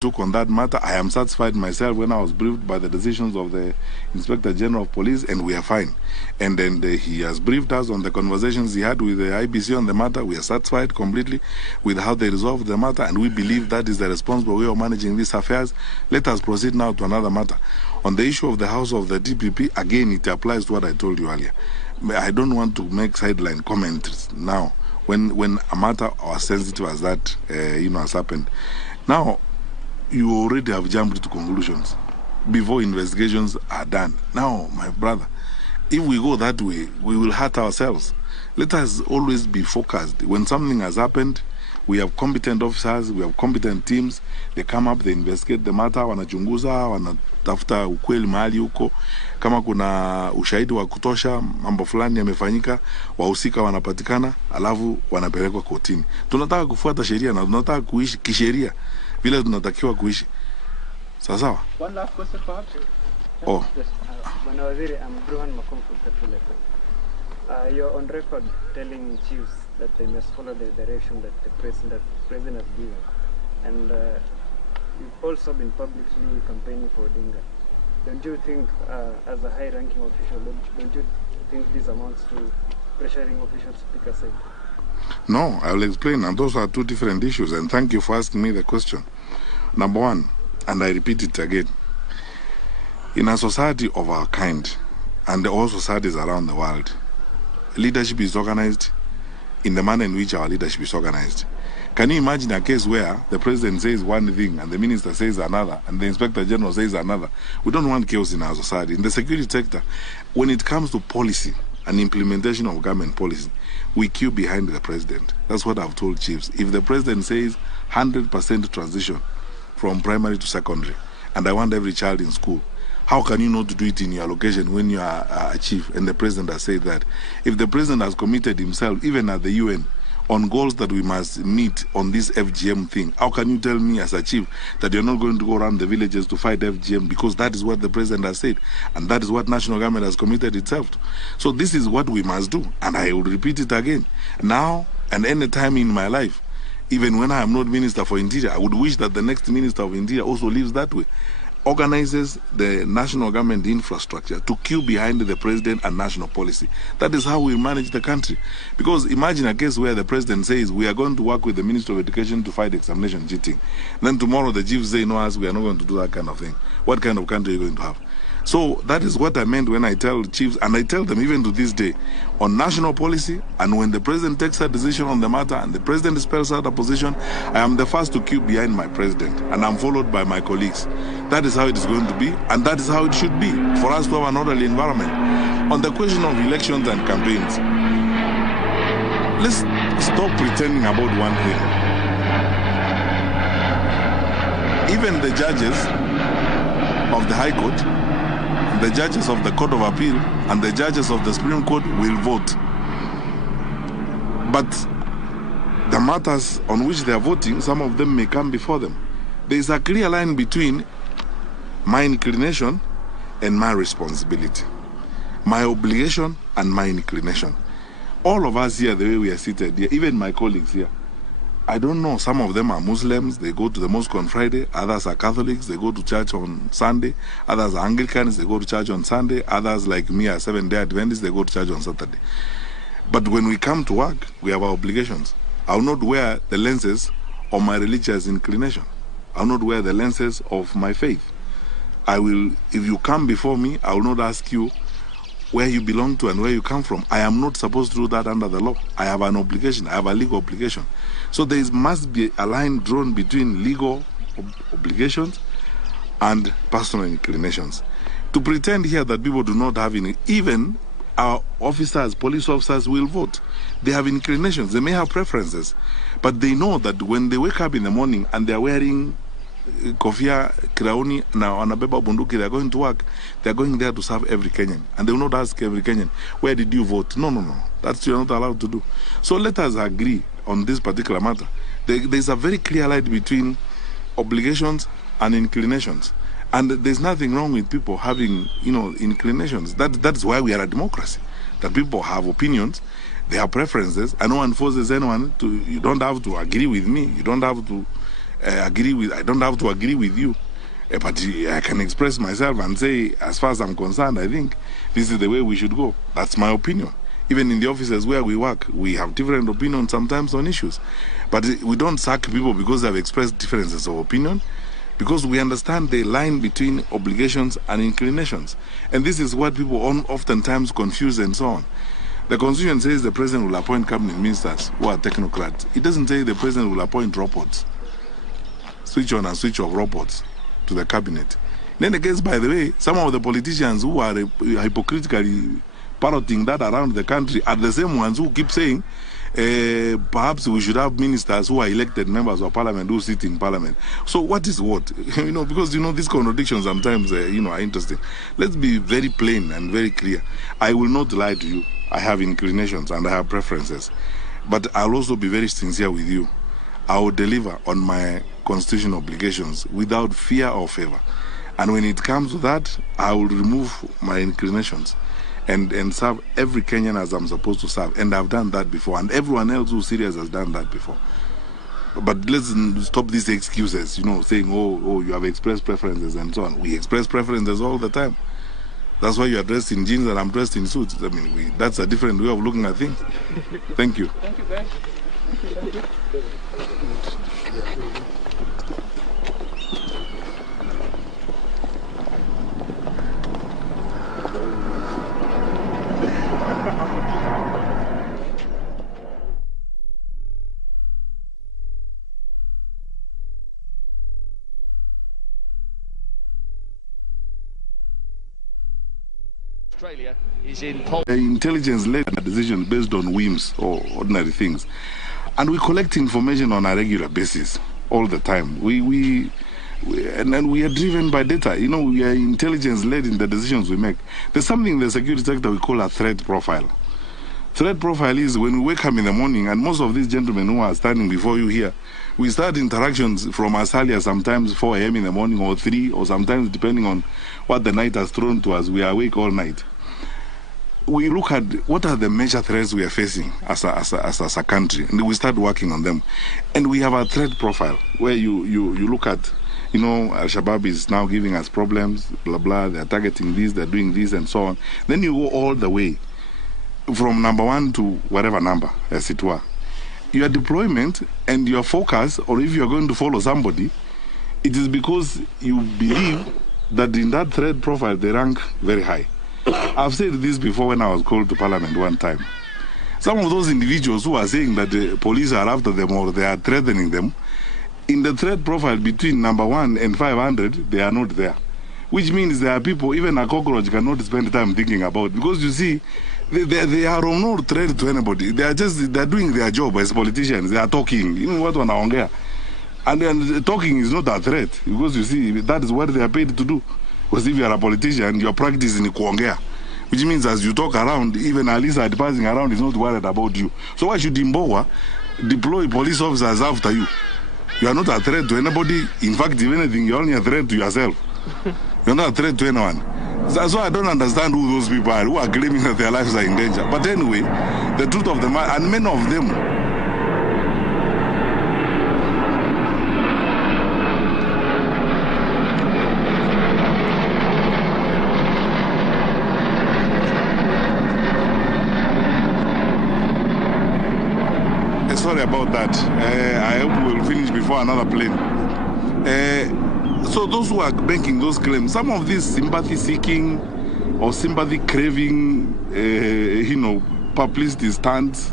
took on that matter. I am satisfied myself when I was briefed by the decisions of the Inspector General of Police, and we are fine. And then he has briefed us on the conversations he had with the IBC on the matter. We are satisfied completely with how they resolved the matter, and we believe that is the responsible way of managing these affairs. Let us proceed now to another matter. On the issue of the house of the DPP, again, it applies to what I told you earlier. I don't want to make sideline comments now when a matter as sensitive as that, has happened. Now, you already have jumped to conclusions before investigations are done. Now, my brother, if we go that way, we will hurt ourselves. Let us always be focused. When something has happened, we have competent officers, we have competent teams. They come up, they investigate the matter, wanachunguza, wanatafuta ukweli mahali huko. Kama kuna ushahidi wa kutosha, mambo fulani yamefanyika, wahusika wanapatikana, alafu wanapelekwa kotini. Tunataka kufuata sheria na tunataka kuishi kisheria vile tunatakiwa kuishi. Sawa? One last question perhaps. Oh. Bwana Waziri, I'm Bruhan Makom from Katuleko. You're on record telling chiefs that they must follow the direction that the president has given. And you've also been publicly campaigning for odinga. Don't you think, as a high-ranking official, don't you think this amounts to pressuring officials to pick a side? No, I will explain, and those are two different issues, and thank you for asking me the question. Number one, and I repeat it again, in a society of our kind, and all societies around the world, leadership is organized in the manner in which our leadership is organized. Can you imagine a case where the president says one thing and the minister says another and the inspector general says another? We don't want chaos in our society. In the security sector, when it comes to policy and implementation of government policy, we queue behind the president. That's what I've told chiefs. If the president says 100% transition from primary to secondary, and I want every child in school, how can you not do it in your location when you are a chief and the president has said that? If the president has committed himself, even at the UN, on goals that we must meet on this FGM thing, how can you tell me as a chief that you're not going to go around the villages to fight FGM? Because that is what the president has said, and that is what national government has committed itself to. So this is what we must do, and I will repeat it again. Now and any time in my life, even when I am not Minister for Interior, I would wish that the next Minister of Interior also lives that way. Organizes the national government infrastructure to queue behind the president and national policy. That is how we manage the country. Because imagine a case where the president says, we are going to work with the Ministry of Education to fight examination cheating. Then tomorrow the chiefs say, no, we are not going to do that kind of thing. What kind of country are you going to have? So that is what I meant when I tell chiefs, and I tell them even to this day, on national policy, and when the president takes a decision on the matter and the president spells out a position, I am the first to queue behind my president, and I'm followed by my colleagues. That is how it is going to be, and that is how it should be, for us to have an orderly environment. On the question of elections and campaigns, let's stop pretending about one thing. Even the judges of the High Court, the judges of the Court of Appeal, and the judges of the Supreme Court will vote. But the matters on which they are voting, some of them may come before them. There is a clear line between my inclination and my responsibility, my obligation and my inclination. All of us here, the way we are seated here, even my colleagues here, I don't know, some of them are Muslims, they go to the mosque on Friday, others are Catholics, they go to church on Sunday, others are Anglicans, they go to church on Sunday, others like me are Seventh-day Adventists, they go to church on Saturday. But when we come to work, we have our obligations. I will not wear the lenses of my religious inclination. I will not wear the lenses of my faith. I will, if you come before me, I will not ask you where you belong to and where you come from. I am not supposed to do that under the law. I have an obligation. I have a legal obligation. So there must be a line drawn between legal obligations and personal inclinations. To pretend here that people do not have any, even our officers, police officers will vote. They have inclinations. They may have preferences. But they know that when they wake up in the morning and they are wearing kofia, kiraoni, na wanabeba bunduki, they are going to work, they are going there to serve every Kenyan. And they will not ask every Kenyan, where did you vote? No, no, no. That's you're not allowed to do. So let us agree on this particular matter. There's a very clear line between obligations and inclinations. And there's nothing wrong with people having, inclinations. That's why we are a democracy. That people have opinions, they have preferences, and no one forces anyone to, you don't have to agree with me, you don't have to agree with. I don't have to agree with you, but I can express myself and say, as far as I'm concerned, I think this is the way we should go. That's my opinion. Even in the offices where we work, we have different opinions sometimes on issues, but we don't sack people because they have expressed differences of opinion, because we understand the line between obligations and inclinations, and this is what people oftentimes confuse and so on. The Constitution says the President will appoint cabinet ministers who are technocrats. It doesn't say the President will appoint robots, switch on and switch off robots to the cabinet. In any case, by the way, some of the politicians who are hypocritically parroting that around the country are the same ones who keep saying perhaps we should have ministers who are elected members of parliament who sit in parliament. So what is what? Because these contradictions sometimes are interesting. Let's be very plain and very clear. I will not lie to you. I have inclinations and I have preferences, but I'll also be very sincere with you. I will deliver on my constitutional obligations without fear or favor, and when it comes to that, I will remove my inclinations and serve every Kenyan as I'm supposed to serve, and I've done that before, and everyone else who's serious has done that before. But let's stop these excuses, saying, oh, you have expressed preferences and so on. We express preferences all the time. That's why you are dressed in jeans and I'm dressed in suits. I mean, that's a different way of looking at things. Thank you. Thank you, guys. Thank you. Australia is in intelligence-led decision based on whims or ordinary things, and we collect information on a regular basis all the time. We are driven by data. We are intelligence-led in the decisions we make. There's something in the security sector we call a threat profile. Threat profile is when we wake up in the morning, and most of these gentlemen who are standing before you here, we start interactions from as early as sometimes 4 a.m. in the morning, or 3, or sometimes depending on what the night has thrown to us. We are awake all night. We look at what are the major threats we are facing as a country, and we start working on them. And we have a threat profile where you look at, Al-Shabaab is now giving us problems, blah, blah, they're targeting this, they're doing this, and so on. Then you go all the way from number 1 to whatever number, as it were. Your deployment and your focus, or if you're going to follow somebody, it is because you believe that in that threat profile they rank very high. I've said this before when I was called to parliament one time. Some of those individuals who are saying that the police are after them or they are threatening them, in the threat profile between number 1 and 500, they are not there. Which means there are people, even a cockroach cannot spend time thinking about, because you see, they are no threat to anybody. They're doing their job as politicians. They are talking. What wanaongea. And then talking is not a threat, because you see, that is what they are paid to do. Because if you are a politician, your practice is in kuongea, which means as you talk around, even a lizard passing around is not worried about you. So why should Imbowa deploy police officers after you? You are not a threat to anybody. In fact, if anything, you're only a threat to yourself. You're not a threat to anyone. So I don't understand who those people are who are claiming that their lives are in danger. But anyway, the truth of the matter, and many of them, sorry about that. I hope we'll finish before another plane. So those who are making those claims, some of these sympathy-seeking or sympathy-craving, publicity stunts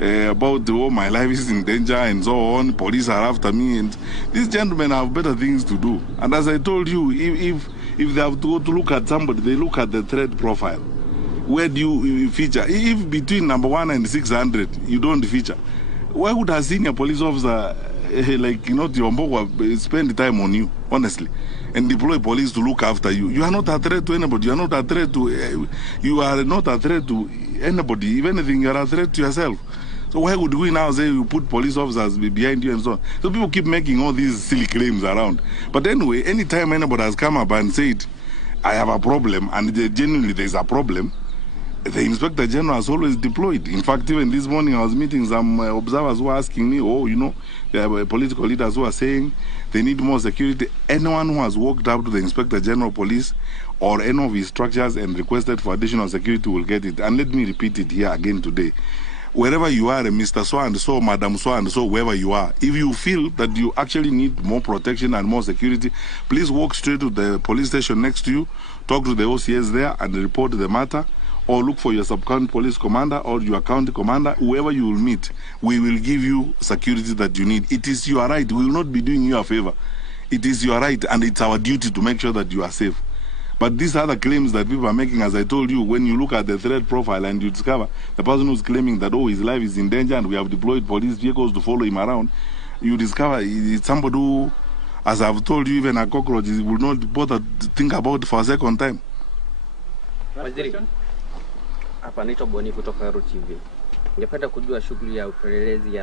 about, my life is in danger and so on, police are after me, and these gentlemen have better things to do. And as I told you, if they have to go to look at somebody, they look at the threat profile. Where do you feature? If between number 1 and 600, you don't feature, why would a senior police officer spend time on you, honestly, and deploy police to look after you? You are not a threat to anybody. You are not a threat to anybody. If anything, you are a threat to yourself. So why would we now say you put police officers behind you and so on? So people keep making all these silly claims around. But anyway, anytime anybody has come up and said, I have a problem, and genuinely there is a problem, the Inspector General has always deployed. In fact, even this morning I was meeting some observers who were asking me, oh, you know, there were political leaders who are saying they need more security. Anyone who has walked up to the Inspector General Police or any of his structures and requested for additional security will get it. And let me repeat it here again today. Wherever you are, Mr. So and so, Madam So and so, wherever you are, if you feel that you actually need more protection and more security, please walk straight to the police station next to you, talk to the OCS there and report the matter, or look for your sub-county police commander or your county commander, whoever you will meet. We will give you security that you need. It is your right. We will not be doing you a favor. It is your right, and it's our duty to make sure that you are safe. But these other claims that people are making, as I told you, when you look at the threat profile and you discover the person who's claiming that, oh, his life is in danger and we have deployed police vehicles to follow him around, you discover it's somebody who, as I've told you, even a cockroach will not bother to think about it for a second time. Hapa naitwa Boni kutoka Ruto TV. Ningependa kujua shughuli ya upelelezi ya